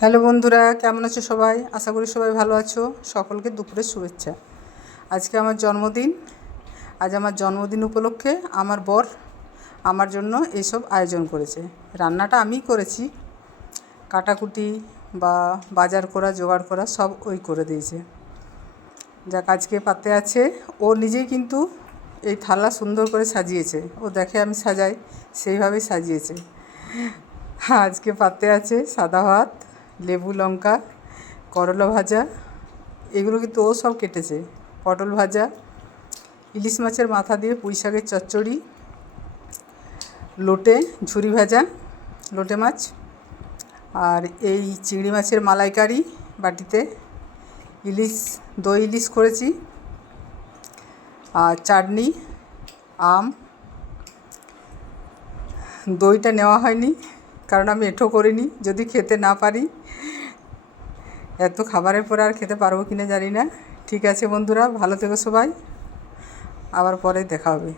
Hello বন্ধুরা, কেমন আছো সবাই? আশা করি সবাই ভালো আছো। সকলকে দুপুরের শুভেচ্ছা। আজকে আমার জন্মদিন। আজ আমার জন্মদিন উপলক্ষে আমার বর আমার জন্য এইসব আয়োজন করেছে। রান্নাটা আমিই করেছি, কাটাকুটি বা বাজার করা, জোগাড় করা সব ওই করে দিয়েছে। যাক, আজকে পাতে আছে। ও নিজেই কিন্তু এই থালা সুন্দর করে সাজিয়েছে। ও দেখে আমি সাজাই, সেইভাবেই সাজিয়েছে। আজকে পাতে আছে সাদা ভাত, লেবু লঙ্কা, করলা ভাজা, এগুলো কিন্তু ও সব কেটেছে। পটল ভাজা, ইলিশ মাছের মাথা দিয়ে পুঁই শাকের চচ্চড়ি, লোটে ঝুরি ভাজা, লোটে মাছ, আর এই চিংড়ি মাছের মালাইকারি বাটিতে, দই ইলিশ করেছি, আর চাটনি, আম। দইটা নেওয়া হয়নি কারণ আমি এঁঠো করিনি, যদি খেতে না পারি। এত খাবারের পরে আর খেতে পারবো কিনা জানি না। ঠিক আছে বন্ধুরা, ভালো থেকো সবাই, আবার পরে দেখা হবে।